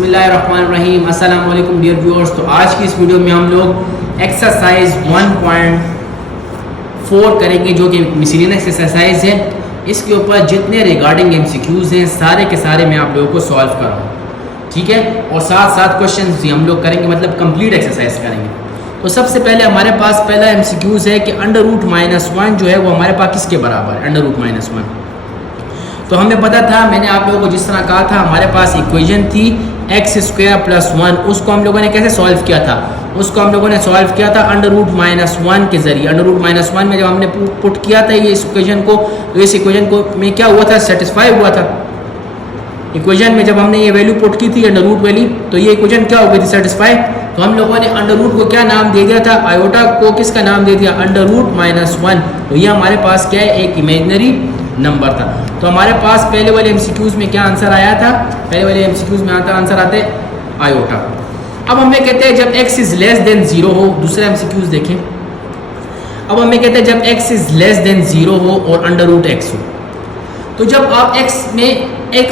बिस्मिल्लाहिर्रहमानिर्रहीम। अस्सलाम वालेकुम डियर व्यूअर्स। तो आज की इस वीडियो में हम लोग एक्सरसाइज 1.4 करेंगे जो कि मिसलेनियस एक्सरसाइज है। इसके ऊपर जितने रिगार्डिंग एमसीक्यूज़ हैं सारे के सारे मैं आप लोगों को सॉल्व कर रहा हूँ, ठीक है। और साथ साथ क्वेश्चन भी हम लोग करेंगे, मतलब कंप्लीट एक्सरसाइज करेंगे। तो सबसे पहले हमारे पास पहला एमसीक्यूज़ है कि √-1 जो है वो हमारे पास किसके बराबर है, √-1। तो हमें पता था, मैंने आप लोगों को जिस तरह कहा था, हमारे पास इक्वेशन थी x² + 1। उसको हम लोगों ने कैसे सॉल्व किया था? उसको हम लोगों ने सॉल्व किया था √-1 के ज़रिए। √-1 में जब हमने पुट किया था ये इस इक्वेशन को, तो इस इक्वेशन को में क्या हुआ था, सेटिस्फाई हुआ था। इक्वेशन में जब हमने ये वैल्यू पुट की थी अंडर रूट वैल्यू, तो ये इक्वेशन क्या हो गई थी, सेटिस्फाई। तो हम लोगों ने अंडर रूट को क्या नाम दे दिया था, आयोटा को किसका नाम दे दिया, √-1। तो ये हमारे पास क्या है, एक इमेजिनरी नंबर था। तो हमारे पास पहले वाले एमसीक्यूज़ में क्या आंसर आया था, पहले वाले एमसीक्यूज़ में आंसर आते आयोटा। अब हमें कहते हैं जब x इज़ लेस देन 0 हो, दूसरा एमसीक्यूज़ देखें। अब हमें कहते हैं जब x इज़ लेस देन 0 हो और √x हो, तो जब आप x में x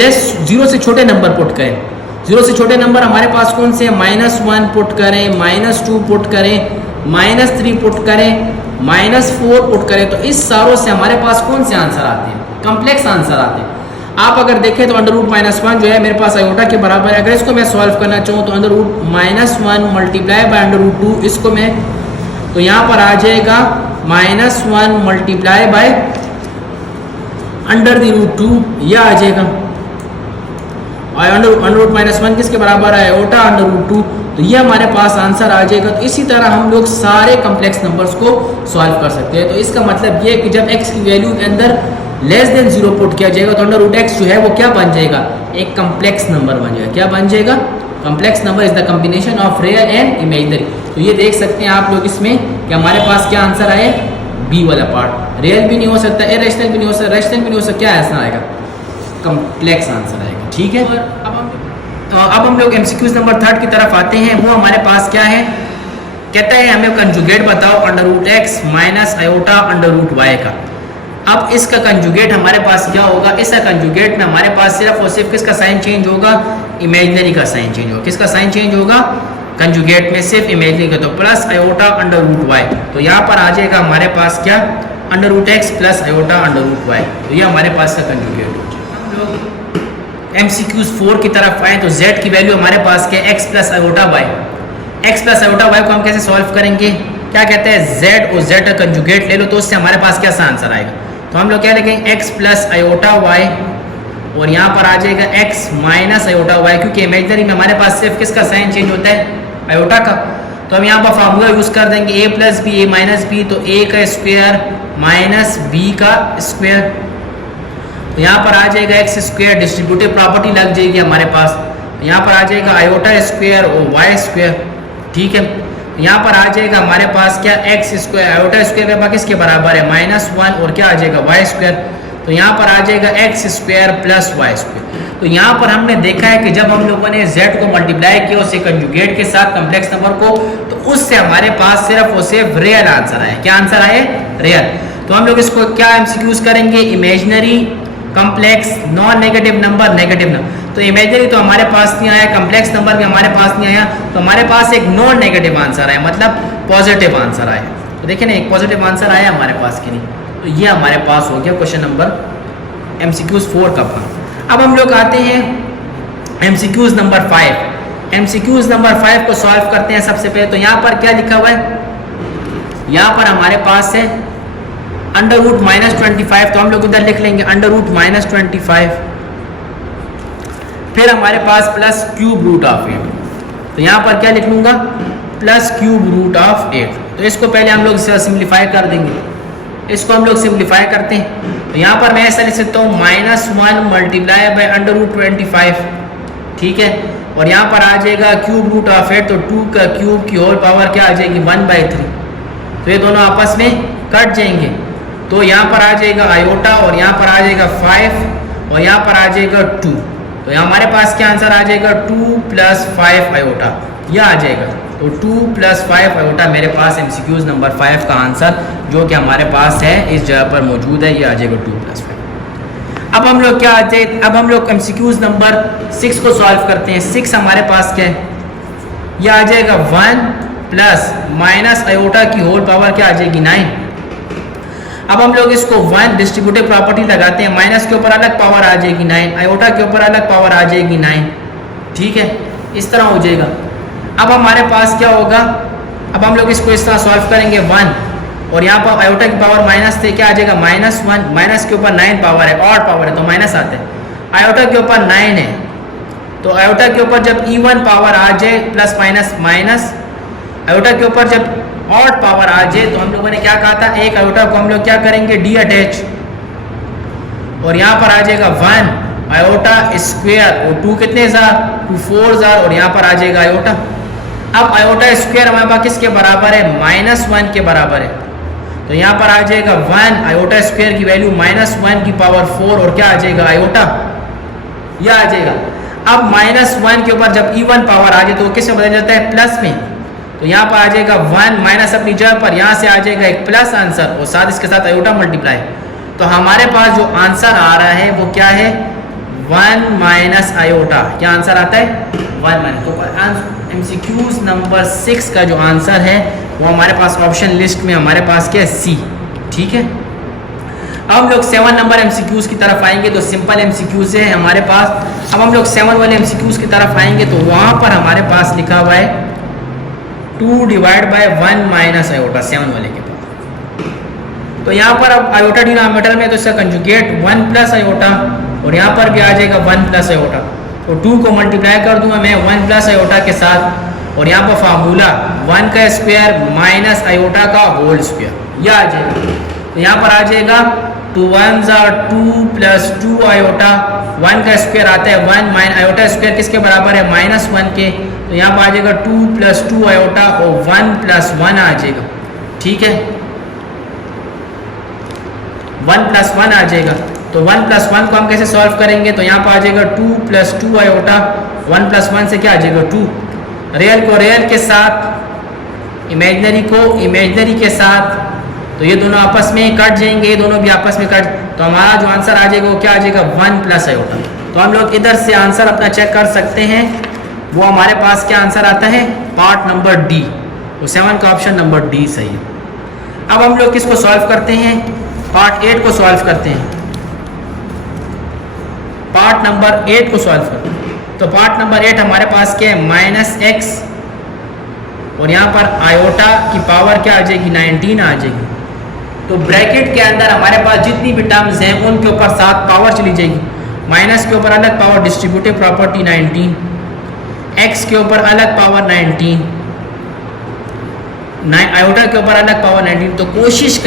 लेस 0 से छोटे नंबर पुट करें, 0 से छोटे नंबर हमारे पास कौन से हैं, -1 पुट करें, -2 पुट करें, -3 पुट करें, -4 पुट करें, तो इस सारों से हमारे पास कौन से आंसर आते हैं, कम्प्लेक्स आंसर आते हैं। आप अगर देखें तो √-1 जो है मेरे पास आयोटा के बराबर है। अगर इसको मैं सॉल्व करना चाहूँ तो √-1 मल्टीप्लाई बाय √2, इसको मैं, तो यहाँ पर आ जाएगा -1 मल्टीप्लाई बाय √2, यह आ जाएगा। और √-1 किसके बराबर है, आयोटा √2, तो ये हमारे पास आंसर आ जाएगा। तो इसी तरह हम लोग सारे कम्प्लेक्स नंबर्स को सॉल्व कर सकते हैं। तो इसका मतलब ये है कि जब x की वैल्यू के अंदर लेस देन 0 पुट किया जाएगा तो √x जो है वो क्या बन जाएगा, एक कम्प्लेक्स नंबर बन जाएगा। क्या बन जाएगा, complex number is the combination of real and imaginary. तो ये देख सकते हैं आप लोग इसमें कि हमारे पास क्या आंसर आए, बी वाला पार्ट। रियल भी नहीं हो सकता, इरेशनल भी नहीं हो सकता, रैशनल भी नहीं हो सकता, क्या आंसर आएगा, कम्प्लेक्स आंसर आएगा, ठीक है। अब हम लोग एमसीक्यूज नंबर 3 की तरफ आते हैं। वो हमारे पास क्या है, कहता है हमें कंजुगेट बताओ √x माइनस आयोटा √y का। अब इसका कंजुगेट हमारे पास क्या होगा, इसका कंजुगेट में हमारे पास सिर्फ और सिर्फ किसका साइन चेंज होगा, इमेजिनरी का साइन चेंज होगा। किसका साइन चेंज होगा, कंजुगेट में सिर्फ इमेजिनरी का। तो प्लस आयोटा √y, तो यहाँ पर आ जाएगा हमारे पास क्या, √x प्लस आयोटा √y। तो ये हमारे पास का कंजुगेट हो जाएगा। हम लोग एमसीक्यूज 4 की तरफ आए तो z की वैल्यू हमारे पास क्या, x plus iota y। x plus iota y को हम कैसे सॉल्व करेंगे, क्या कहते हैं, z और z का कंजुगेट ले लो तो उससे हमारे पास क्या सा आंसर आएगा। तो हम लोग क्या लिखेंगे, x प्लस आयोटा y और यहाँ पर आ जाएगा x माइनस आयोटा y, क्योंकि इमेजिनरी में हमारे पास सिर्फ किसका साइन चेंज होता है, आयोटा का। तो हम यहाँ पर फार्मूला यूज़ कर देंगे a plus B, a minus B, तो a का स्क्वायर माइनस b का स्क्वायर। तो यहाँ पर आ जाएगा x², डिस्ट्रीब्यूटिव प्रॉपर्टी लग जाएगी हमारे पास। यहाँ पर आ जाएगा आयोटा स्क्वायर और y², ठीक है। यहाँ पर आ जाएगा हमारे पास क्या, x², आयोटा स्क्वायर के किसके बराबर है, -1, और क्या आ जाएगा, y²। तो यहाँ पर आ जाएगा x² प्लस y²। तो यहाँ पर हमने देखा है कि जब हम लोगों ने z को मल्टीप्लाई किया उससे कंजुगेट के साथ कम्प्लेक्स नंबर को, तो उससे हमारे पास सिर्फ और सिर्फ रियल आंसर आए। क्या आंसर आए, रियल। तो हम लोग इसको क्या एमसीक्यूज करेंगे, imaginary, complex, non negative number, negative number. तो इमेजिनरी तो हमारे पास नहीं आया, कम्प्लेक्स नंबर भी हमारे पास नहीं आया, तो हमारे पास एक नॉन नेगेटिव आंसर आया, मतलब पॉजिटिव आंसर आया। तो देखिए ना, एक पॉजिटिव आंसर आया हमारे पास कि नहीं। तो ये हमारे पास हो गया क्वेश्चन नंबर एमसीक्यूज 4 का। अब हम लोग आते हैं एमसीक्यूज नंबर 5। एमसीक्यूज नंबर 5 को सॉल्व करते हैं। सबसे पहले तो यहाँ पर क्या लिखा हुआ है, यहाँ पर हमारे पास है √-25, तो हम लोग इधर लिख लेंगे √-25। फिर हमारे पास प्लस √8। तो यहाँ पर क्या लिख लूँगा, प्लस √8। तो इसको पहले हम लोग सिंप्लीफाई कर देंगे, इसको हम लोग सिंप्लीफाई करते हैं। तो यहाँ पर मैं ऐसा लिख सकता हूँ -1 मल्टीप्लाई बाय √25, ठीक है। और यहाँ पर आ जाएगा √8, तो 2 का क्यूब की होल पावर क्या आ जाएगी, 1/3। तो ये दोनों आपस में कट जाएंगे। तो यहाँ पर आ जाएगा आयोटा और यहाँ पर आ जाएगा 5 और यहाँ पर आ जाएगा 2। तो यहाँ हमारे पास क्या आंसर आ जाएगा, 2 + 5 आयोटा, यह आ जाएगा। तो 2 + 5 आयोटा मेरे पास एमसीक्यूज नंबर 5 का आंसर जो कि हमारे पास है इस जगह पर मौजूद है, ये आ जाएगा 2 + 5। अब हम लोग क्या आते हैं, अब हम लोग एमसीक्यूज नंबर 6 को सॉल्व करते हैं। 6 हमारे पास क्या है, यह आ जाएगा 1 प्लस माइनस आयोटा की होल पावर क्या आ जाएगी 9। अब हम लोग इसको 1 डिस्ट्रीब्यूटिव प्रॉपर्टी लगाते हैं, माइनस के ऊपर अलग पावर आ जाएगी 9, आयोटा के ऊपर अलग पावर आ जाएगी 9। ठीक है, इस तरह हो जाएगा। अब हमारे पास क्या होगा, अब हम लोग इसको इस तरह सॉल्व करेंगे 1 और यहाँ पर आयोटा की पावर माइनस थे, क्या आ जाएगा -1, माइनस के ऊपर 9 पावर है, ऑड पावर है तो माइनस आते हैं, आयोटा के ऊपर 9 है तो आयोटा के ऊपर जब इवन पावर आ जाए प्लस माइनस माइनस, आयोटा के ऊपर जब ऑड पावर आ जाए तो हम लोगों ने क्या कहा था, एक आयोटा को हम लोग क्या करेंगे डी अटैच और यहाँ पर आ जाएगा 1 आयोटा स्क्वायर और 2 कितने ज़ा 2 4 ज़ा और यहाँ पर आ जाएगा आयोटा। अब आयोटा स्क्वायर हमारे पास किसके बराबर है, -1 के बराबर है तो यहाँ पर आ जाएगा 1 आयोटा स्क्वायर की वैल्यू -1 की पावर 4 और क्या आ जाएगा आयोटा, यह आ जाएगा। अब -1 के ऊपर जब इवन पावर आ जाए तो किस में बदल जाता है, प्लस में, तो यहाँ पर आ जाएगा 1 माइनस अपनी जगह पर, यहाँ से आ जाएगा एक प्लस आंसर और साथ इसके साथ आयोटा मल्टीप्लाई। तो हमारे पास जो आंसर आ रहा है वो क्या है, 1 माइनस आयोटा। क्या आंसर आता है 1 माइनस। तो एमसीक्यूज नंबर 6 का जो आंसर है वो हमारे पास ऑप्शन लिस्ट में हमारे पास क्या है, सी। ठीक है, अब हम लोग 7 नंबर एमसीक्यूज की तरफ आएंगे तो सिंपल एमसीक्यूज है हमारे पास। अब हम लोग 7 वाले एमसीक्यूज की तरफ आएंगे तो वहाँ पर हमारे पास लिखा हुआ है 2 डिवाइड बाय 1 माइनस आयोटा 7 वाले के पास। तो यहाँ पर अब आयोटा डिनोमिनेटर में तो इसका कंजुगेट 1 प्लस आयोटा और यहाँ पर भी आ जाएगा 1 प्लस आयोटा। तो 2 को मल्टीप्लाई कर दूंगा मैं 1 प्लस आयोटा के साथ और यहाँ पर फार्मूला 1 का स्क्वायर माइनस आयोटा का होल स्क्वायर, यह आ जाएगा। तो यहाँ पर आ जाएगा 2 1 2 प्लस 2 आयोटा, 1 का स्क्वायर आता है 1 माइनस आयोटा स्क्वायर किसके बराबर है -1 के, तो यहाँ पर आ जाएगा 2 प्लस 2 आयोटा और 1 प्लस 1 आ जाएगा। ठीक है, 1 प्लस 1 आ जाएगा। तो 1 प्लस 1 को हम कैसे सॉल्व करेंगे, तो यहाँ पर आ जाएगा 2 प्लस 2 आयोटा, 1 प्लस 1 से क्या आ जाएगा 2, रियल को रियल के साथ, इमेजनरी को इमेजनरी के साथ, तो ये दोनों आपस में कट जाएंगे, ये दोनों भी आपस में कट, तो हमारा जो आंसर आ जाएगा वो क्या आ जाएगा 1 प्लस आयोटा। तो हम लोग इधर से आंसर अपना चेक कर सकते हैं, वो हमारे पास क्या आंसर आता है, पार्ट नंबर डी, तो 7 का ऑप्शन नंबर डी सही है। अब हम लोग किसको सॉल्व करते हैं, पार्ट 8 को सॉल्व करते हैं, पार्ट नंबर 8 को सॉल्व करते हैं। तो पार्ट नंबर 8 हमारे पास क्या है, -x और यहाँ पर आयोटा की पावर क्या आ जाएगी 19 आ जाएगी। तो ब्रैकेट के अंदर हमारे पास जितनी भी टर्म्स हैं उनके ऊपर साथ पावर चली जाएगी, माइनस के ऊपर अलग पावर डिस्ट्रीब्यूटिव प्रॉपर्टी 19, x के ऊपर अलग पावर 19, आयोटा के ऊपर अलग पावर 19। तो कोशिश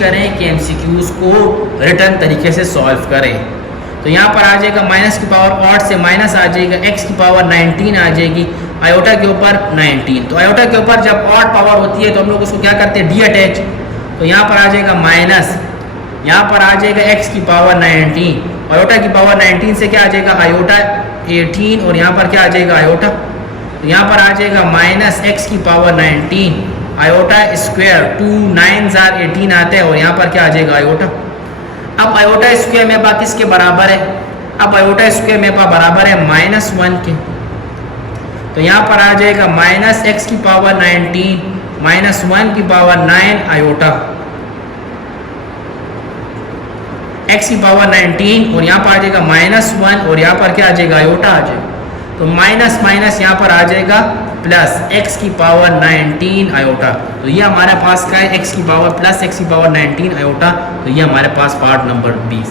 करें कि एमसीक्यूज को रिटर्न तरीके से सॉल्व करें। तो यहाँ पर आ जाएगा माइनस की पावर ऑड से माइनस आ जाएगा, x की पावर 19 आ जाएगी, आयोटा के ऊपर 19। तो आयोटा के ऊपर जब ऑड पावर होती है तो हम लोग उसको क्या करते हैं, डी अटैच। तो यहाँ पर आ जाएगा माइनस, यहाँ पर आ जाएगा x की पावर 19, आयोटा की पावर 19 से क्या आ जाएगा आयोटा 18 और यहाँ पर क्या आ जाएगा आयोटा। तो यहाँ पर आ जाएगा माइनस x की पावर 19 आयोटा स्क्वायर, 2 9 18 आता है और यहाँ पर क्या आ जाएगा आयोटा। अब आयोटा स्क्वायर में पा किसके बराबर है, अब आयोटा स्क्वायर में पा बराबर है -1 के, तो यहाँ पर आ जाएगा माइनस x की पावर 19 -1 की पावर 9 आयोटा, x की पावर 19 और यहाँ पर आ जाएगा -1 और यहाँ पर क्या आ जाएगा आयोटा आ जाएगा। तो माइनस माइनस यहाँ पर आ जाएगा प्लस x की पावर 19 आयोटा। तो ये हमारे पास का है x की पावर प्लस x की पावर 19 आयोटा। तो ये हमारे पास पार्ट नंबर 20।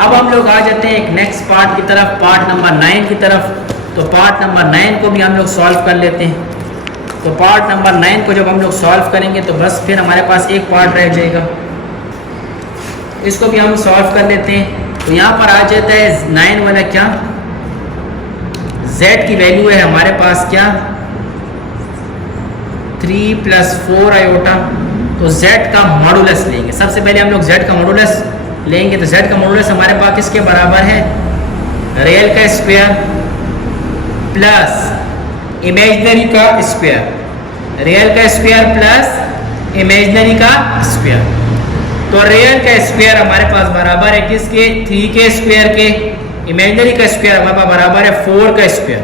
अब हम लोग आ जाते हैं एक नेक्स्ट पार्ट की तरफ, पार्ट नंबर 9 की तरफ। तो पार्ट नंबर 9 को भी हम लोग सॉल्व कर लेते हैं। तो पार्ट नंबर 9 को जब हम लोग सॉल्व करेंगे तो बस फिर हमारे पास एक पार्ट रह जाएगा, इसको भी हम सॉल्व कर लेते हैं। तो यहाँ पर आ जाता है 9 वाला क्या, z की वैल्यू है हमारे पास क्या 3 + 4 आयोटा। तो z का मॉडुलस लेंगे, सबसे पहले हम लोग z का मॉडुलस लेंगे। तो z का मॉडुलस हमारे पास किसके बराबर है, रियल का स्क्वायर प्लस इमेजिनरी का स्क्वायर, रियल का स्क्वायर प्लस इमेजिनरी का स्क्वायर। तो रियल का स्क्वायर हमारे पास बराबर है किसके, 3 के स्क्वायर के। इमेजिनरी का स्क्वायर हमारे पास बराबर है 4 का स्क्वायर।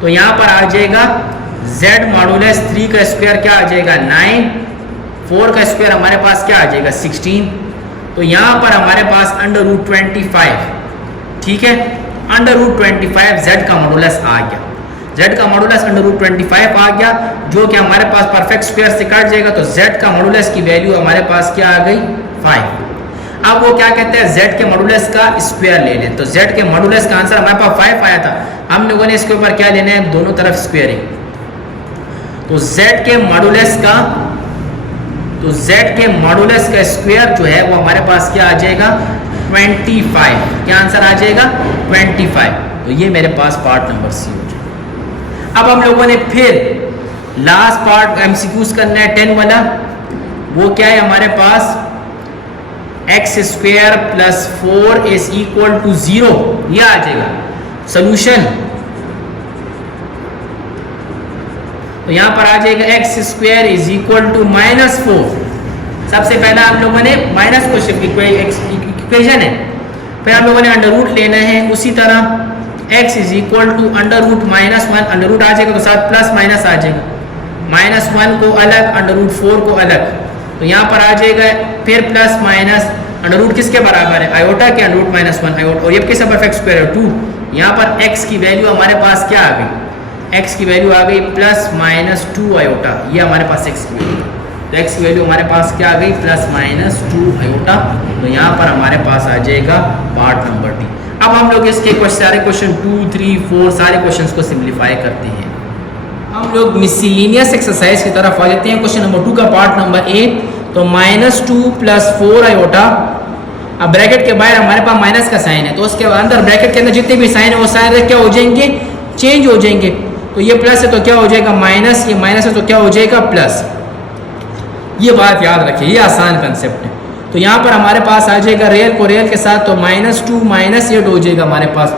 तो यहाँ पर आ जाएगा z मॉडुलस 3 का स्क्वायर क्या आ जाएगा 9, 4 का स्क्वायर हमारे पास क्या आ जाएगा 16। तो यहाँ पर हमारे पास √25, ठीक है, √25 z का मॉडुलस आ गया। z का मॉडुलस √25 आ गया, जो कि हमारे पास परफेक्ट स्क्वायर से कट जाएगा। तो z का मॉडुलस की वैल्यू हमारे पास क्या आ गई 5। अब वो क्या कहते हैं z के मॉडुलस का स्क्वायर ले लें। तो z के मॉडुलस का आंसर हमारे पास 5 आया था, हम लोगों ने इसके ऊपर क्या लेना है, दोनों तरफ स्क्वायरिंग। तो z के मॉडुलस का स्क्वायर जो है वो हमारे पास क्या आ जाएगा 25। क्या आंसर आ जाएगा 25। तो ये मेरे पास पार्ट नंबर सी हो जाएगा। अब हम लोगों ने फिर लास्ट पार्ट एमसीक्यूज करना है 10 वाला। वो क्या है हमारे पास x² + 4 = 0, ये आ जाएगा सोल्यूशन। तो यहां पर आ जाएगा x² = -4। सबसे पहला हम लोगों ने माइनस को इक्वेशन है, फिर हम लोगों ने अंडर रूट लेना है। उसी तरह x = √-1, अंडर रूट आ जाएगा तो साथ प्लस माइनस आ जाएगा, -1 को अलग, √4 को अलग। तो यहाँ पर आ जाएगा फिर प्लस माइनस, अंडर रूट किसके बराबर है आयोटा के, √-1 आयोटा, और ये किसका परफेक्ट स्क्वायर है 2। यहाँ पर x की वैल्यू हमारे पास क्या आ गई, x की वैल्यू आ गई +-2 आयोटा, ये हमारे पास x की वैल्यू। तो x की वैल्यू हमारे पास क्या आ गई +-2 आयोटा। तो यहाँ पर हमारे पास आ जाएगा पार्ट नंबर डी। अब हम लोग इसके सारे क्वेश्चन 2, 3, 4 सारे क्वेश्चंस को सिंप्लीफाई करते हैं। हम लोग मिसलिनियस एक्सरसाइज की तरफ आ जाते हैं। क्वेश्चन नंबर 2 का पार्ट नंबर ए। तो -2 + 4 आयोटा। अब ब्रैकेट के बाहर हमारे पास माइनस का साइन है, तो उसके अंदर ब्रैकेट के अंदर जितने भी साइन है वो साइन क्या हो जाएंगे, चेंज हो जाएंगे। तो ये प्लस है तो क्या हो जाएगा माइनस, ये माइनस है तो क्या हो जाएगा प्लस। ये बात याद रखिए, ये आसान कंसेप्ट है। तो यहाँ पर हमारे पास आ जाएगा रियल को रियल के साथ, तो -2 -8 हो जाएगा हमारे पास।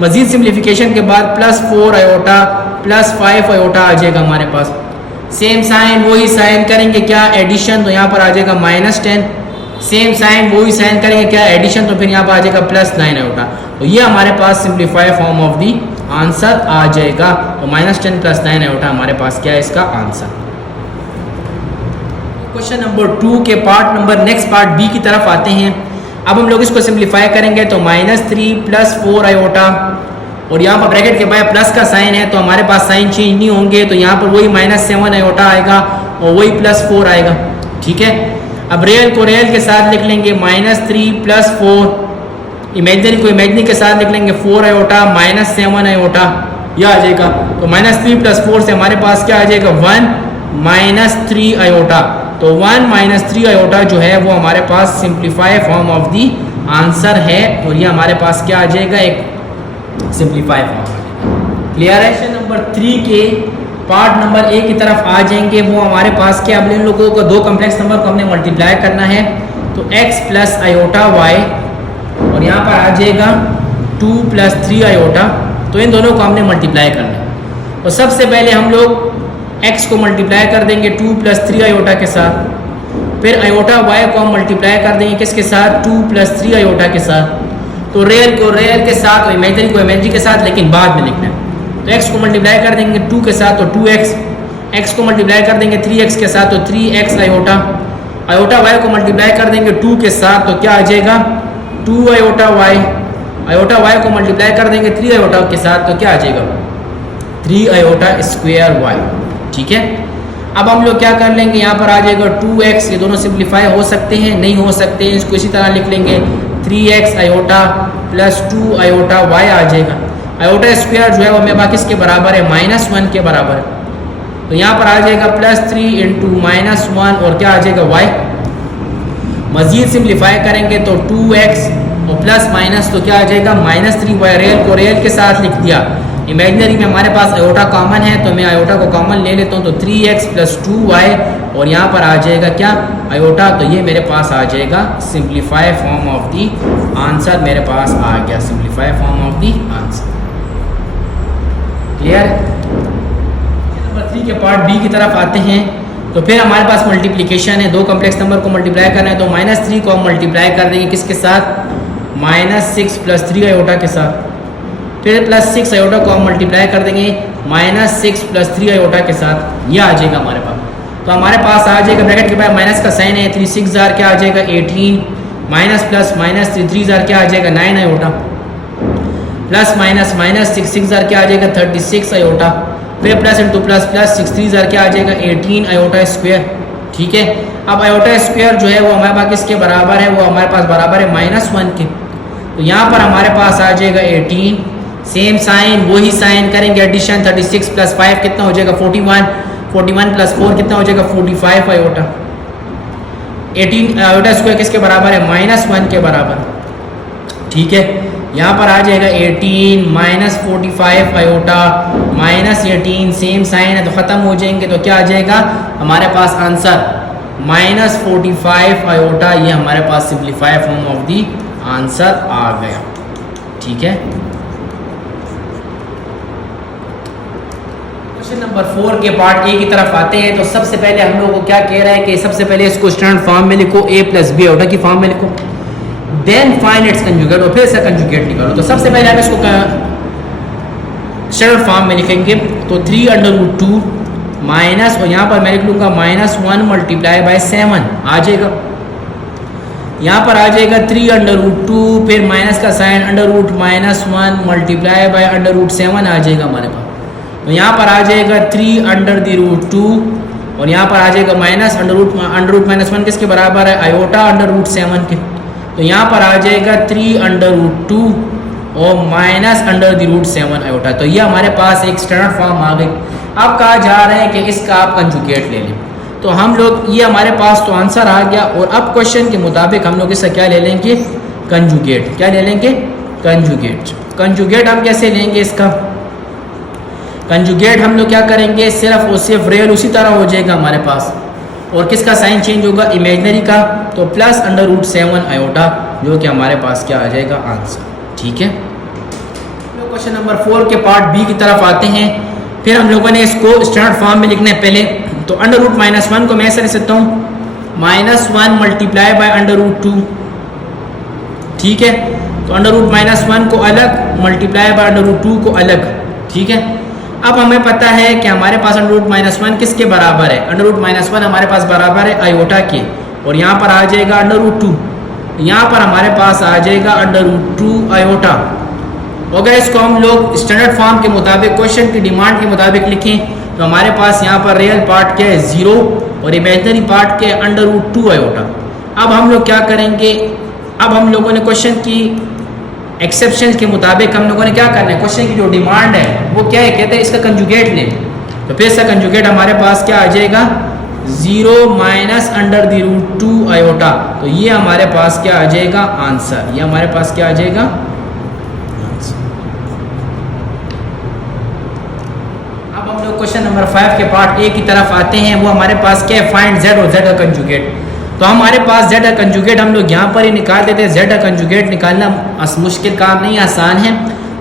मजीद सिंप्लीफिकेशन के बाद +4 आयोटा +5 आयोटा आ जाएगा हमारे पास। सेम साइन वही साइन करेंगे क्या एडिशन, तो यहाँ पर आ जाएगा -10। सेम साइन वही साइन करेंगे क्या एडिशन, तो फिर यहाँ पर आ जाएगा +9 आयोटा। तो ये हमारे पास simplify form of the answer आ जाएगा। तो -10 + 9 आयोटा हमारे पास क्या है इसका आंसर। क्वेश्चन नंबर 2 के part number next part B की तरफ आते हैं। अब हम लोग इसको सिंप्लीफाई करेंगे। तो -3 + 4 आयोटा, और यहाँ पर ब्रैकेट के बाद प्लस का साइन है तो हमारे पास साइन चेंज नहीं होंगे। तो यहाँ पर वही -7 आयोटा आएगा और वही +4 आएगा, ठीक है। अब रियल को रियल के साथ लिख लेंगे -3 + 4, इमेजिनरी को इमेजिनरी के साथ लिख लेंगे 4 आयोटा -7 आयोटा, यह आ जाएगा। तो -3 + 4 से हमारे पास क्या आ जाएगा 1 - 3 आयोटा। तो 1 - 3 आयोटा जो है वो हमारे पास simplify form of the answer है, और ये हमारे पास क्या आ जाएगा एक सिंप्लीफाई फॉर्म। क्लियर है। क्वेश्चन नंबर 3 के पार्ट नंबर ए की तरफ आ जाएंगे। वो हमारे पास क्या, अब इन लोगों को दो कॉम्प्लेक्स नंबर को हमने मल्टीप्लाई करना है। तो x + आयोटा y, और यहाँ पर आ जाएगा 2 + 3 आयोटा। तो इन दोनों को हमने मल्टीप्लाई करना है। तो सबसे पहले हम लोग x को मल्टीप्लाई कर देंगे 2 + 3 आयोटा के साथ, फिर आयोटा y को हम मल्टीप्लाई कर देंगे किसके साथ 2 + 3 आयोटा के साथ। तो रियल को रियल के साथ और इमेजिनरी को इमेजिनरी के साथ, लेकिन बाद में लिखना है। तो x को मल्टीप्लाई कर देंगे 2 के साथ तो 2x, x को मल्टीप्लाई कर देंगे 3x के साथ तो 3x आयोटा, आयोटा y को मल्टीप्लाई कर देंगे 2 के साथ तो क्या आ जाएगा 2 आयोटा y, आयोटा y को मल्टीप्लाई कर देंगे 3 आयोटा के साथ तो क्या आ जाएगा 3 आयोटा स्क्वायर y, ठीक है। अब हम लोग क्या कर लेंगे, यहाँ पर आ जाएगा 2x, ये दोनों सिंप्लीफाई हो सकते हैं नहीं हो सकते हैं, इसको इसी तरह लिख लेंगे 3x आयोटा +2 आयोटा y आ जाएगा। आयोटा स्क्वायर जो है वो मेरे पास किसके बराबर है -1 के बराबर है। तो यहाँ पर आ जाएगा +3 × -1 और क्या आ जाएगा y। मजीद सिंप्लीफाई करेंगे तो 2x और प्लस माइनस तो क्या आ जाएगा -3y। रियल को रियल के साथ लिख दिया। इमेजिनरी में हमारे पास आयोटा कॉमन है तो मैं आयोटा को कॉमन ले लेता हूँ। तो 3x + 2y और यहाँ पर आ जाएगा क्या आयोटा। तो ये मेरे पास आ जाएगा simplify form of the answer, मेरे पास आ गया simplify form of the answer. Clear. Number 3 के पार्ट बी की तरफ आते हैं। तो फिर हमारे पास मल्टीप्लिकेशन है, दो कम्प्लेक्स नंबर को मल्टीप्लाई करना है, तो -3 को हम मल्टीप्लाई कर देंगे किसके साथ, -6 + 3 आयोटा के साथ। फिर +6 आयोटा को हम मल्टीप्लाई कर देंगे -6 + 3 आयोटा के साथ, यह आ जाएगा हमारे पास। तो हमारे पास आ जाएगा ब्रैकेट के बाद माइनस का साइन है, 3 6 जार क्या आ जाएगा 18, माइनस प्लस माइनस 3 3 जार क्या आ जाएगा 9 iota, plus minus minus 6 6 jar क्या आ जाएगा 36 आयोटा, फिर plus into plus plus 6 3 jar क्या आ जाएगा 18 आयोटा स्क्वायर। ठीक है, अब आयोटा स्क्वायर जो है वो हमारे पास किसके बराबर है, वो हमारे पास बराबर है -1 के। तो यहाँ पर हमारे पास आ जाएगा 18, सेम साइन वही साइन करेंगे एडिशन, 36 + 5 कितना हो जाएगा 41, 41 + 4 कितना हो जाएगा 45 आयोटा। 18 आयोटा स्क्वायर किसके बराबर है -1 के बराबर। ठीक है, यहाँ पर आ जाएगा 18 -45 आयोटा -18, सेम साइन है तो ख़त्म हो जाएंगे, तो क्या आ जाएगा हमारे पास आंसर -45 आयोटा। ये हमारे पास simplify form of the answer आ गया। ठीक है, क्वेश्चन नंबर 4 के पार्ट ए की तरफ आते हैं। तो सबसे पहले हम लोग को क्या कह रहा है कि सबसे पहले इसको स्टैंडर्ड फॉर्म में लिखो, a + b आयोटा की फॉर्म में लिखो, देन फाइंड इट्स कंजुगेट, और फिर से कंजुगेट निकालो। तो सबसे पहले हम इसको स्टैंडर्ड फॉर्म में लिखेंगे, तो 3√2 माइनस, और यहाँ पर मैं लिख लूँगा -1 × 7 आ जाएगा। यहाँ पर आ जाएगा 3√2, फिर माइनस का साइन √-1 × √7 आ जाएगा हमारे पास। तो यहाँ पर आ जाएगा 3√2, और यहाँ पर आ जाएगा √-1 किसके बराबर है आयोटा √7 के। तो यहाँ पर आ जाएगा 3√2 और -√7 आयोटा। तो ये हमारे पास एक स्टैंडर्ड फॉर्म आ गई। अब कहा जा रहा है कि इसका आप कंजुगेट ले लें, तो हम लोग ये हमारे पास तो आंसर आ गया, और अब क्वेश्चन के मुताबिक हम लोग इसका क्या ले लेंगे कंजुगेट। क्या ले लेंगे कंजुगेट। कंजुगेट हम कैसे लेंगे इसका कंजुगेट, हम लोग क्या करेंगे सिर्फ और सिर्फ रियल उसी तरह हो जाएगा हमारे पास, और किसका साइन चेंज होगा इमेजनरी का, तो +√7 आयोटा, जो कि हमारे पास क्या आ जाएगा आंसर। ठीक है, क्वेश्चन नंबर 4 के पार्ट बी की तरफ आते हैं। फिर हम लोगों ने इसको स्टैंडर्ड फॉर्म में लिखना है पहले, तो √-1 को मैं ऐसे लिख सकता हूँ -1 × √2। ठीक है, तो √-1 को अलग मल्टीप्लाई बाय √2 को अलग। ठीक है, अब हमें पता है कि हमारे पास √-1 किसके बराबर है, √-1 हमारे पास बराबर है आयोटा के, और यहाँ पर आ जाएगा √2, यहाँ पर हमारे पास आ जाएगा √2 आयोटा। अगर इसको हम लोग स्टैंडर्ड फॉर्म के मुताबिक क्वेश्चन की डिमांड के मुताबिक लिखें, तो हमारे पास यहाँ पर रियल पार्ट क्या है 0, और इमेजनरी पार्ट क्या है √2 आयोटा। अब हम लोग क्या करेंगे, अब हम लोगों ने क्वेश्चन की एक्सेप्शन के मुताबिक हम लोगों ने क्या करना है, क्वेश्चन की जो डिमांड है वो क्या है, कहते हैं इसका कंजुगेट लें। तो फिर इसका कंजुगेट हमारे पास क्या आ जाएगा 0 -√2 आयोटा। तो ये हमारे पास क्या आ जाएगा आंसर, ये हमारे पास क्या आ जाएगा आंसर। अब हम लोग क्वेश्चन नंबर 5 के पार्ट ए की तरफ आते हैं। वो हमारे पास क्या है फाइंड z और z का कंजुगेट। तो हमारे पास z का कंजुगेट हम लोग यहाँ पर ही निकाल देते हैं। z का कंजुगेट निकालना मुश्किल काम नहीं, आसान है।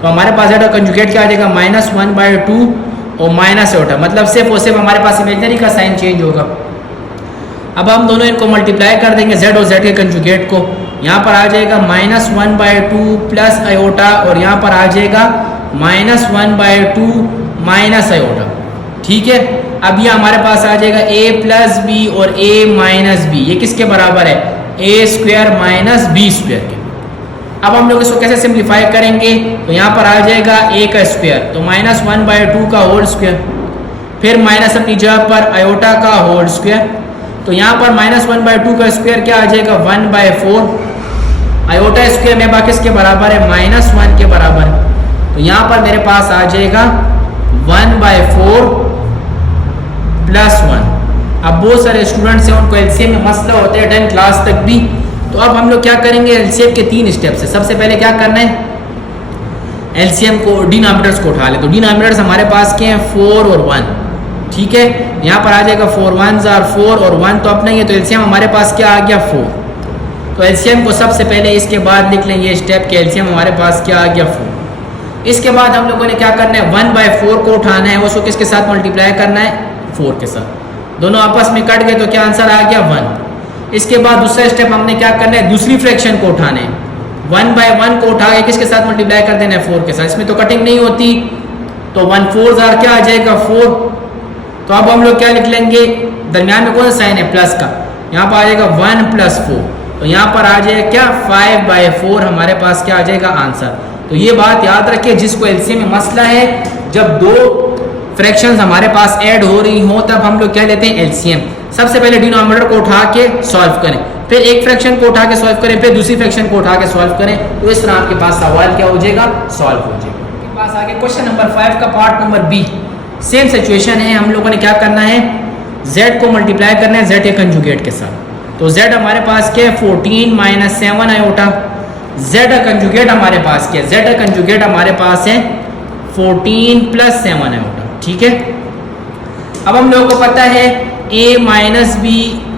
तो हमारे पास z का कंजुगेट क्या आ जाएगा -1/2 और माइनस आयोटा, मतलब सिर्फ और सिर्फ हमारे पास इमेजनरी का साइन चेंज होगा। अब हम दोनों इनको मल्टीप्लाई कर देंगे z और z के कंजुगेट को। यहाँ पर आ जाएगा -1/2 प्लस आयोटा, और यहाँ पर आ जाएगा -1/2 माइनस आयोटा। ठीक है, अब ये हमारे पास आ जाएगा a + b और a - b, ये किसके बराबर है a² - b² के। अब हम लोग इसको कैसे सिंप्लीफाई करेंगे, तो यहाँ पर आ जाएगा a का स्क्वायर, तो -1/2 का होल स्क्वायर, फिर माइनस अपनी जगह पर आयोटा का होल स्क्वायर। तो यहाँ पर -1/2 का स्क्वायर क्या आ जाएगा 1/4, आयोटा स्क्वायर में बाकी इसके बराबर है -1 के बराबर। तो यहाँ पर मेरे पास आ जाएगा 1/4 + 1। अब बहुत सारे स्टूडेंट्स हैं उनको एलसीएम में मसला होता है 10th क्लास तक भी। तो अब हम लोग क्या करेंगे, एलसीएम के 3 स्टेप्स है। सबसे पहले क्या करना है, एलसीएम को डिनोमिनेटर्स को उठा ले। तो डिनोमिनेटर्स हमारे पास क्या है 4 और 1। ठीक है, यहाँ पर आ जाएगा 4 1s are 4 और 1 तो अपना ही है, तो एलसीएम हमारे पास क्या आ गया 4। तो एलसीएम को सबसे पहले इसके बाद लिख लें ये स्टेप के एलसीएम हमारे पास क्या आ गया 4। इसके बाद हम लोगों ने क्या करना है 1/4 को उठाना है, उसको किसके साथ मल्टीप्लाई करना है 4 के साथ। दोनों आपस में कट गए तो क्या आंसर आ गया 1। इसके बाद दूसरा स्टेप हमने क्या करना है, दूसरी फ्रैक्शन को उठाना है। 1 बाय 1 को उठा के किसके साथ मल्टीप्लाई कर देना है, 4 के साथ। इसमें तो कटिंग नहीं होती, तो 1 4 क्या आ जाएगा 4। तो अब हम लोग क्या लिख लेंगे, दरमियान में कौन सा साइन है, प्लस का, यहाँ पर आ जाएगा 1 + 4। तो यहाँ पर आ जाएगा क्या 5/4 हमारे पास क्या आ जाएगा आंसर। तो ये बात याद रखिए, जिसको एलसीएम में मसला है, जब दो फ्रैक्शंस हमारे पास ऐड हो रही हो तब हम लोग क्या लेते हैं एलसीएम। सबसे पहले डिनोमिनेटर को उठा के सॉल्व करें, फिर एक फ्रैक्शन को उठा के सॉल्व करें, फिर दूसरी फ्रैक्शन को उठा के सॉल्व करें। तो इस तरह आपके पास सवाल क्या हो जाएगा, सॉल्व हो जाएगा। आपके पास आगे क्वेश्चन नंबर 5 का part number B. Same situation है, हम लोगों ने क्या करना है, z को मल्टीप्लाई करना है z के कंजुगेट के साथ। तो z हमारे पास क्या है 14 - 7 आयोटा। z का कंजुगेट हमारे पास क्या है, z का कंजुगेट हमारे पास है 14 + 7 आयोटा। ठीक है, अब हम लोगों को पता है a - b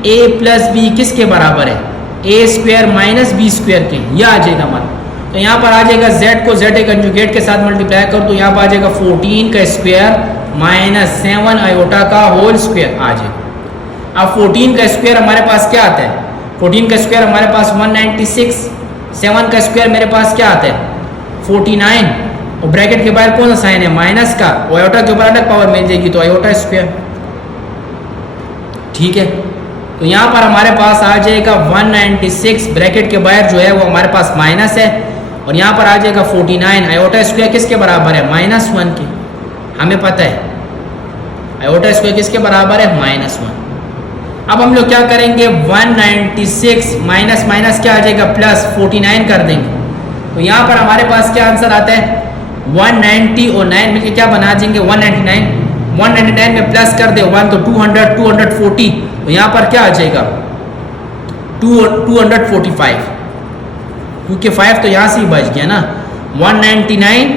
a + b किसके बराबर है, a² - b² के, यह आ जाएगा हमारा। तो यहाँ पर आ जाएगा z को z के कंजुगेट के साथ मल्टीप्लाई करो तो यहाँ पर आ जाएगा 14 का स्क्वायर - 7 आयोटा का होल स्क्वायर आ जाएगा। अब 14 का स्क्वायर हमारे पास क्या आता है, 14 का स्क्वायर हमारे पास 196, 7 का स्क्वायर मेरे पास क्या आता है 49, और ब्रैकेट के बाहर कौन सा साइन है, माइनस का, और आयोटा के ऊपर अलग पावर मिल जाएगी तो आयोटा स्क्वायर। ठीक है, तो यहाँ पर हमारे पास आ जाएगा 196, ब्रैकेट के बाहर जो है वो हमारे पास माइनस है, और यहाँ पर आ जाएगा 49। आयोटा स्क्वायर किसके बराबर है, -1 के, हमें पता है आयोटा स्क्वायर किसके बराबर है, -1। अब हम लोग क्या करेंगे 196 माइनस माइनस क्या आ जाएगा प्लस 49 कर देंगे। तो यहाँ पर हमारे पास क्या आंसर आता है 190 और 9 मिलकर क्या बना देंगे 199। 199 में प्लस कर दे 1 तो 200, 240, तो यहाँ पर क्या आ जाएगा 245, क्योंकि 5 तो यहाँ से ही बच गया ना। 199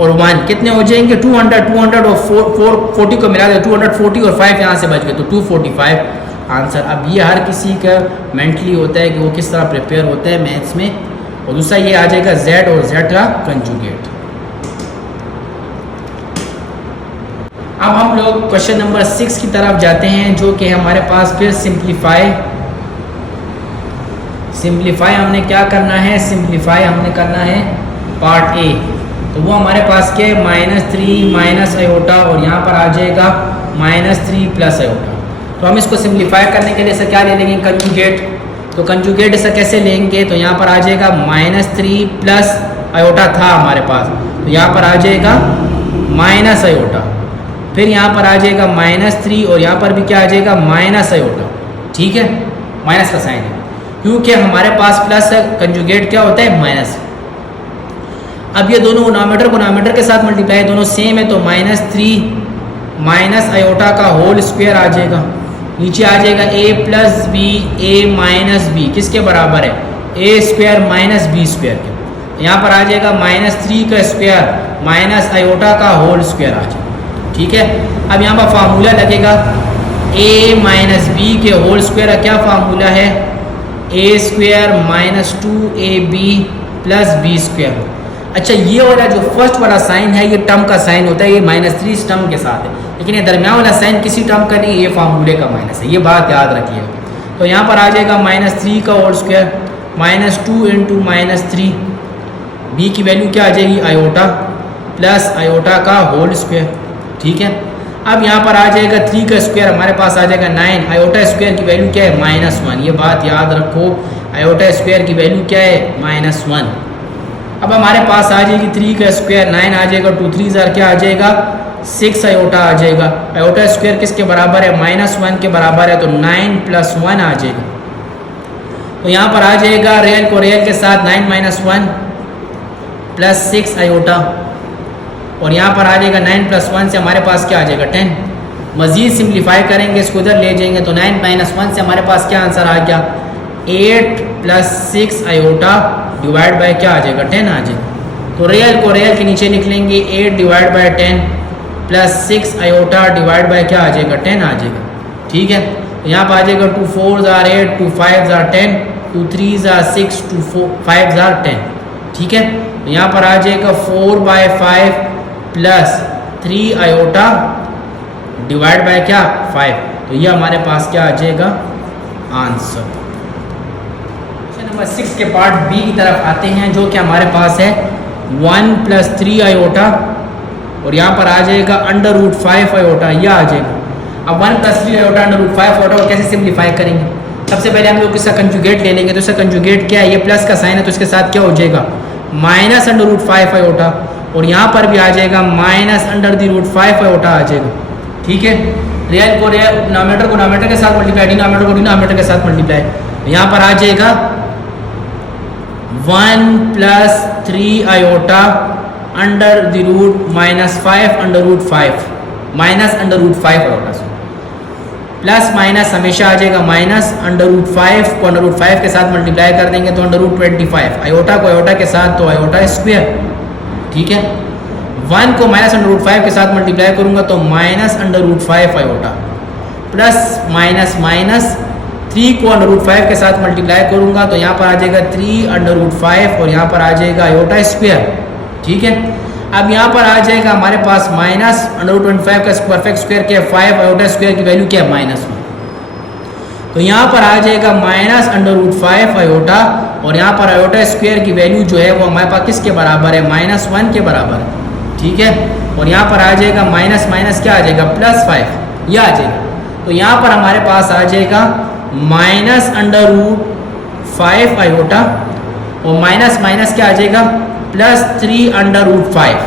और 1 कितने हो जाएंगे 200, 200 और 440 को मिला दे 240 और 5 यहाँ से बच गए तो 245 आंसर। अब ये हर किसी का मेंटली होता है कि वो किस तरह प्रिपेयर होता है मैथ्स में। और दूसरा ये आ जाएगा z और z का कंजुगेट। अब हम लोग क्वेश्चन नंबर 6 की तरफ जाते हैं, जो कि हमारे पास फिर सिंप्लीफाई हमने क्या करना है, सिंप्लीफाई हमने करना है पार्ट ए। तो वो हमारे पास के -3 माइनस आयोटा और यहाँ पर आ जाएगा -3 प्लस आयोटा। तो हम इसको सिंप्लीफाई करने के लिए इसे क्या ले लेंगे कंजुगेट। तो कंजुगेट इसे कैसे लेंगे, तो यहाँ पर आ जाएगा -3 प्लस आयोटा था हमारे पास, तो यहाँ पर आ जाएगा माइनस आयोटा, फिर यहाँ पर आ जाएगा -3 और यहाँ पर भी क्या आ जाएगा माइनस आयोटा। ठीक है, माइनस का साइन है क्योंकि हमारे पास प्लस है, कंजुगेट क्या होता है माइनस। अब ये दोनों डिनोमिनेटर के साथ मल्टीप्लाई दोनों सेम है, तो -3 माइनस आयोटा का होल स्क्वायर आ जाएगा। नीचे आ जाएगा a + b a - b किसके बराबर है a² - b² के। यहाँ पर आ जाएगा -3 का स्क्वायर माइनस आयोटा का होल स्क्वायर आ जाएगा। ठीक है, अब यहाँ पर फार्मूला लगेगा a - b के होल स्क्वायर का क्या फार्मूला है a² - 2ab + b²। अच्छा, ये वाला जो फर्स्ट वाला साइन है ये टर्म का साइन होता है, ये -3 इस टर्म के साथ है, लेकिन ये दरमियान वाला साइन किसी टर्म का नहीं, ये फार्मूले का माइनस है, ये बात याद रखिएगा। तो यहाँ पर आ जाएगा -3 का होल स्क्वायर -2 × -3, b की वैल्यू क्या आ जाएगी आयोटा प्लस आयोटा का होल स्क्वायर। ठीक है, अब यहाँ पर आ जाएगा 3 का स्क्वायर हमारे पास आ जाएगा 9, आयोटा स्क्वायर की वैल्यू क्या है -1, ये बात याद रखो, आयोटा स्क्वायर की वैल्यू क्या है -1। अब हमारे पास आ जाएगी 3 का स्क्वायर 9 आ जाएगा, 2 3 क्या आ जाएगा 6 आयोटा आ जाएगा। आयोटा स्क्वायर किसके बराबर है -1 के बराबर है, तो 9 + 1 आ जाएगा। तो यहाँ पर आ जाएगा रियल को रियल के साथ 9 - 1 + 6 आयोटा, और यहाँ पर आ जाएगा 9 + 1 से हमारे पास क्या आ जाएगा 10। मज़ीद सिंप्लीफाई करेंगे, इसको उधर ले जाएंगे, तो 9 - 1 से हमारे पास क्या आंसर आ गया 8 + 6 आयोटा डिवाइड बाय क्या आ जाएगा 10 आ जाएगा। तो रियल को रियल के नीचे लिख लेंगे 8 / 10 + 6 आयोटा डिवाइड बाय क्या आ जाएगा 10 आ जाएगा। ठीक है, तो यहाँ पर आ जाएगा 2 4 = 8, 2 5 = 10, 2 3 = 6, 2 5 = 10। ठीक है, तो यहाँ पर आ जाएगा 4/5 + 3 आयोटा डिवाइड बाय क्या 5। तो ये हमारे पास क्या आ जाएगा आंसर। क्वेश्चन नंबर 6 के पार्ट बी की तरफ आते हैं, जो कि हमारे पास है 1 + 3 आयोटा और यहाँ पर आ जाएगा √5 आयोटा, यह आ जाएगा। अब 1 + 3 आयोटा √5 आयोटा को कैसे सिंप्लीफाई करेंगे? सबसे पहले हम लोग इसका कंजुगेट ले लेंगे। तो इसका कंजुगेट क्या है? ये प्लस का साइन है तो इसके साथ क्या हो जाएगा -√5 आयोटा, और यहाँ पर भी आ जाएगा -√5 आयोटा आ जाएगा। ठीक है, रियल को रियल, डिनोमिनेटर के साथ मल्टीप्लाई, डिनोमिनेटर को डिनोमिनेटर के साथ मल्टीप्लाई। यहाँ पर आ जाएगा 1 + 3 आयोटा -5 आयोटा, प्लस माइनस हमेशा आ जाएगा -√5 को √5 के साथ मल्टीप्लाई कर देंगे तो √25, आयोटा को आयोटा के साथ तो आयोटा स्क्वायर। ठीक है, 1 को -√5 के साथ मल्टीप्लाई करूंगा तो -√5 आयोटा, प्लस माइनस 3 को √5 के साथ मल्टीप्लाई करूंगा तो यहाँ पर आ जाएगा 3 √5 और यहाँ पर आ जाएगा आयोटा स्क्वायर। ठीक है, अब यहाँ पर आ जाएगा हमारे पास -√25 का परफेक्ट स्क्वायर क्या है 5, आयोटा स्क्वायर की वैल्यू क्या है -1, तो यहाँ पर आ जाएगा -√5 आयोटा और यहाँ पर आयोटा स्क्वायर की वैल्यू जो है वो हमारे पास किसके बराबर है -1 के बराबर है। ठीक है, और यहाँ पर आ जाएगा माइनस क्या आ जाएगा +5, यह आ जाएगा। तो यहाँ पर हमारे पास आ जाएगा -√5 आयोटा और माइनस क्या आ जाएगा +3 √5।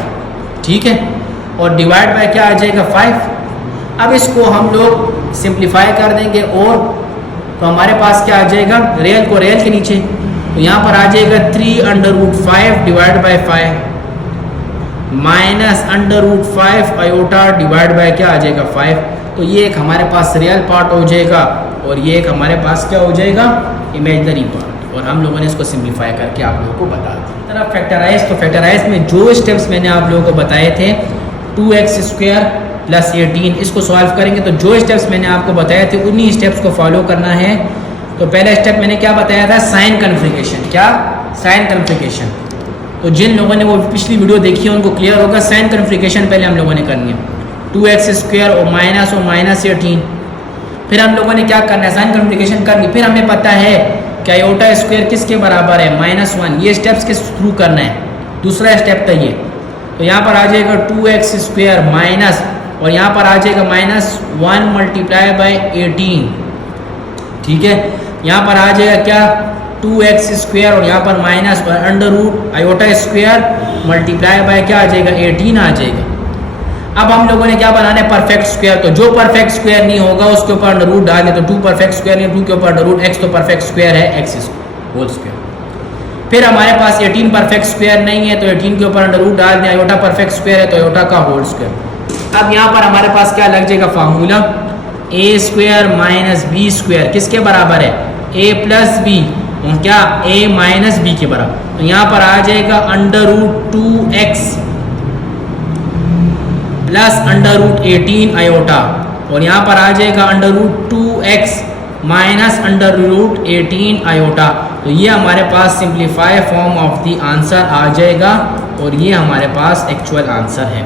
ठीक है, और डिवाइड बाय क्या आ जाएगा 5। अब इसको हम लोग सिंप्लीफाई कर देंगे और तो हमारे पास क्या आ जाएगा रियल को रियल के नीचे, तो यहाँ पर आ जाएगा 3 √5 divide by 5 -√5 iota divide by क्या आ जाएगा 5। तो ये एक हमारे पास रियल पार्ट हो जाएगा और ये एक हमारे पास क्या हो जाएगा इमेजिनरी पार्ट, और हम लोगों ने इसको सिंप्लीफाई करके आप लोगों को बता दिया। तरफ फैक्टराइज, तो फैक्टराइज में जो स्टेप्स मैंने आप लोगों को बताए थे 2x² + 18, इसको सॉल्व करेंगे तो जो स्टेप्स मैंने आपको बताए थे उन्हीं स्टेप्स को फॉलो करना है। तो पहला स्टेप मैंने क्या बताया था साइन कन्फिगरेशन, क्या साइन कन्फिगरेशन। तो जिन लोगों ने वो पिछली वीडियो देखी है उनको क्लियर होगा, साइन कन्फिगरेशन पहले हम लोगों ने करनी है 2x² और -18। फिर हम लोगों ने क्या करना है साइन कन्फिगरेशन करनी, फिर हमें पता है कि आयोटा स्क्वायर किसके बराबर है -1, ये स्टेप्स के थ्रू करना है। दूसरा स्टेप था ये, तो यहाँ पर आ जाएगा 2x² माइनस और यहाँ पर आ जाएगा -1 × 18। ठीक है, यहाँ पर आ जाएगा क्या 2x² और यहाँ पर minus √ iota square multiply by क्या आ जाएगा 18 आ जाएगा। अब हम लोगों ने क्या बनाना है परफेक्ट स्क्वायर, तो जो परफेक्ट स्क्वायर नहीं होगा उसके ऊपर अंडर डाल दे, तो 2 परफेक्ट स्क्वायर नहीं, 2 के ऊपर √x तो परफेक्ट स्क्वायर है x होल स्क्वायर। फिर हमारे पास 18 परफेक्ट स्क्वायर नहीं है तो 18 के ऊपर अंडर डाल दें, आयोटा परफेक्ट स्क्वायर है तो आयोटा का होल स्क्वायर। अब यहाँ पर हमारे पास क्या लग जाएगा फार्मूला a² - b² किसके बराबर है a + b, क्या a - b के बराबर। तो यहाँ पर आ जाएगा √2x + √18 आयोटा और यहाँ पर आ जाएगा √2x - √18 आयोटा। तो ये हमारे पास simplify form of the answer आ जाएगा और ये हमारे पास एक्चुअल आंसर है।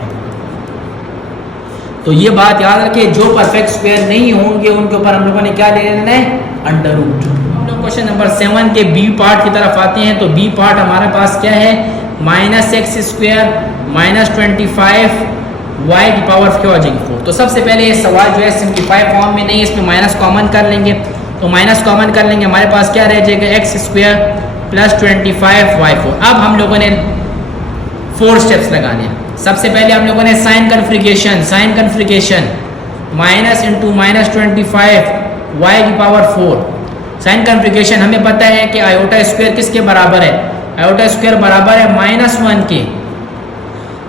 तो ये बात याद रखिए, जो परफेक्ट स्क्वायर नहीं होंगे उनके ऊपर हम लोगों ने क्या ले लेना है अंडर रूट। हम लोग क्वेश्चन नंबर 7 के बी पार्ट की तरफ आते हैं। तो बी पार्ट हमारे पास क्या है -x² - 25 y की पावर क्या हो जाएगी 4। तो सबसे पहले ये सवाल जो है सिंप्लीफाई फॉर्म में नहीं है, इसमें माइनस कॉमन कर लेंगे। तो माइनस कॉमन कर लेंगे, हमारे पास क्या रह जाएगा x² + 25 y4। अब हम लोगों ने 4 स्टेप्स लगाने हैं। सबसे पहले हम लोगों ने sign configuration minus into -25 y की पावर 4। साइन कन्फिगरेशन हमें पता है कि आयोटा स्क्वायर किसके बराबर है, आयोटा स्क्वायर बराबर है -1 के।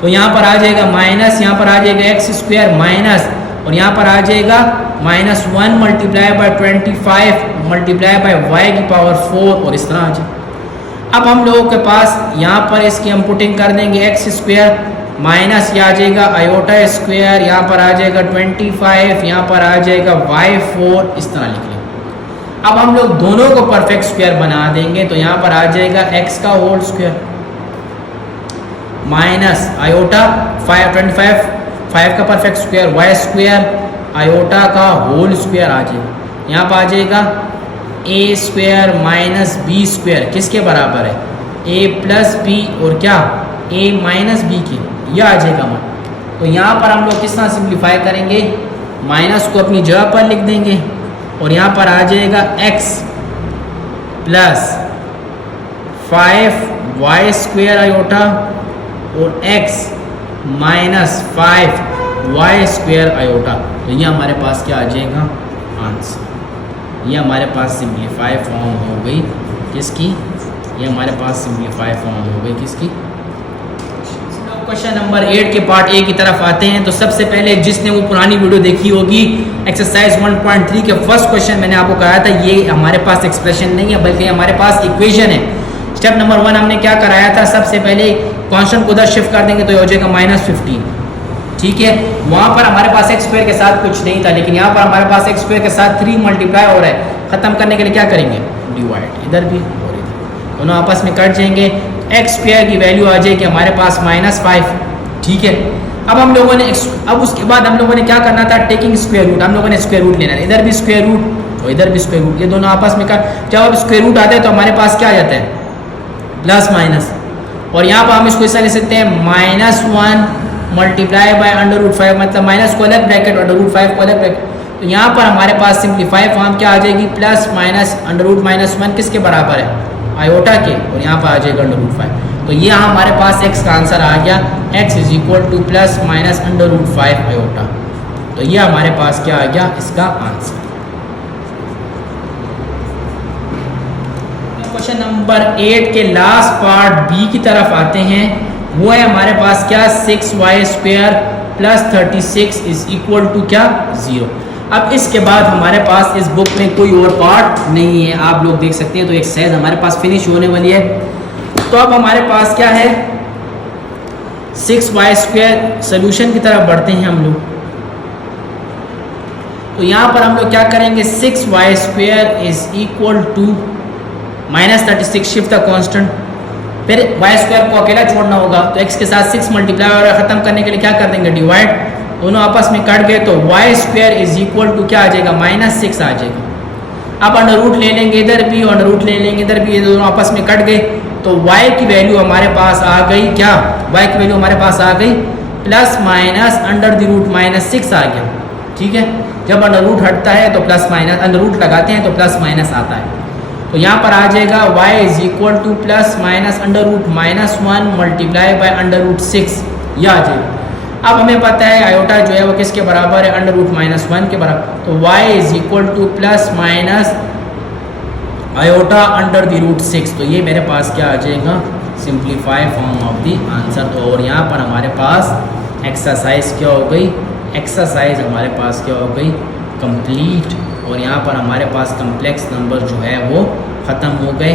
तो यहाँ पर आ जाएगा माइनस, यहाँ पर आ जाएगा x² माइनस और यहाँ पर आ जाएगा -1 × 25 × y की पावर 4 और इस तरह आ जाए। अब हम लोगों के पास यहाँ पर इसकी हम पुटिंग कर देंगे x² माइनस ये आ जाएगा आयोटा स्क्वायर, यहाँ पर आ जाएगा 25, यहाँ पर आ जाएगा y4, इस तरह लिख लें। अब हम लोग दोनों को परफेक्ट स्क्वायर बना देंगे। तो यहाँ पर आ जाएगा x का होल स्क्वायर माइनस आयोटा 25 5 का परफेक्ट स्क्वायर y² आयोटा का होल स्क्वायर आ जाएगा। यहाँ पर आ जाएगा ए स्क्वायर माइनस बी स्क्वायर किसके बराबर है, ए प्लस बी और क्या ए माइनस बी के, यह आ जाएगा मान। तो यहाँ पर हम लोग किस तरह सिंप्लीफाई करेंगे, माइनस को अपनी जगह पर लिख देंगे और यहाँ पर आ जाएगा x plus 5y square iota और x minus 5y square iota. तो ये हमारे पास क्या आ जाएगा आंसर। ये हमारे पास सिंप्लीफाई फॉर्म हो गई किसकी, ये हमारे पास सिंप्लीफाई फॉर्म हो गई किसकी। क्वेश्चन नंबर 8 के पार्ट ए की तरफ आते हैं। तो सबसे पहले जिसने वो पुरानी वीडियो देखी होगी एक्सरसाइज 1.3 के फर्स्ट क्वेश्चन मैंने आपको कहा था ये हमारे पास एक्सप्रेशन नहीं है बल्कि हमारे पास इक्वेशन है। स्टेप नंबर 1 हमने क्या कराया था, सबसे पहले कांस्टेंट को उधर शिफ्ट कर देंगे तो ये हो जाएगा -15, ठीक है। वहां पर हमारे पास एक्स स्क्वायर के साथ कुछ नहीं था, लेकिन यहाँ पर हमारे पास एक्स स्क्वायर के साथ 3 मल्टीप्लाई हो रहा है। खत्म करने के लिए क्या करेंगे, डिवाइड, इधर भी और इधर दोनों आपस में कट जाएंगे। एक्स स्क्वायर की वैल्यू आ जाएगी हमारे पास -5, ठीक है। अब हम लोगों ने अब उसके बाद हम लोगों ने क्या करना था, टेकिंग स्क्वायर रूट, हम लोगों ने स्क्वायर रूट लेना है। इधर भी स्क्वायर रूट और इधर भी स्क्वायर रूट, ये दोनों आपस में जब अब स्क्वायर रूट आता है तो हमारे पास क्या आ जाता है, प्लस माइनस। और यहाँ पर हम इसको ऐसा ले सकते हैं -1 मल्टीप्लाई बाय √5, मतलब माइनस को अलग ब्रैकेट और √5 को अलग ब्रैकेट। तो यहाँ पर हमारे पास सिंप्लीफाई फॉर्म क्या आ जाएगी, प्लस माइनस √-1 किसके बराबर है, आयोटा के, और यहाँ पर आ जाएगा √5। तो ये हमारे पास x का आंसर आ गया, x is equal two plus minus √5 iota. तो ये हमारे पास क्या आ गया, इसका आंसर। क्वेश्चन नंबर 8 के लास्ट पार्ट बी की तरफ आते हैं। वो है हमारे पास क्या, 6y square plus 36 is equal to क्या, 0। अब इसके बाद हमारे पास इस बुक में कोई और पार्ट नहीं है, आप लोग देख सकते हैं। तो एक्सरसाइज हमारे पास फिनिश होने वाली है। तो अब हमारे पास क्या है, 6y स्क्वायर, सोल्यूशन की तरफ बढ़ते हैं हम लोग। तो यहाँ पर हम लोग क्या करेंगे, 6y square is equal to -36, shift the constant, फिर y स्क्वायर को अकेला छोड़ना होगा तो x के साथ 6 मल्टीप्लाई और खत्म करने के लिए क्या कर देंगे, डिवाइड, दोनों आपस में कट गए तो y square is equal to क्या आ जाएगा, -6 आ जाएगा। अब अंडर रूट ले लेंगे इधर भी, अंडर रूट ले लेंगे इधर भी, ये दोनों आपस में कट गए तो y की वैल्यू हमारे पास आ गई क्या, y की वैल्यू हमारे पास आ गई प्लस माइनस √-6 आ गया, ठीक है। जब अंडर रूट हटता है तो प्लस माइनस, अंडर रूट लगाते हैं तो प्लस माइनस आता है। तो यहाँ पर आ जाएगा y is equal two plus minus √-1 multiply by √6, यह आ जाएगा। अब हमें पता है आयोटा जो है वो किसके बराबर है, √-1 के बराबर। तो y is equal two plus minus iota √6। तो ये मेरे पास क्या आ जाएगा, simplify form of the answer. तो और यहाँ पर हमारे पास एक्सरसाइज क्या हो गई, एक्सरसाइज हमारे पास क्या हो गई, कंप्लीट। और यहाँ पर हमारे पास कम्प्लेक्स नंबर जो है वो ख़त्म हो गए।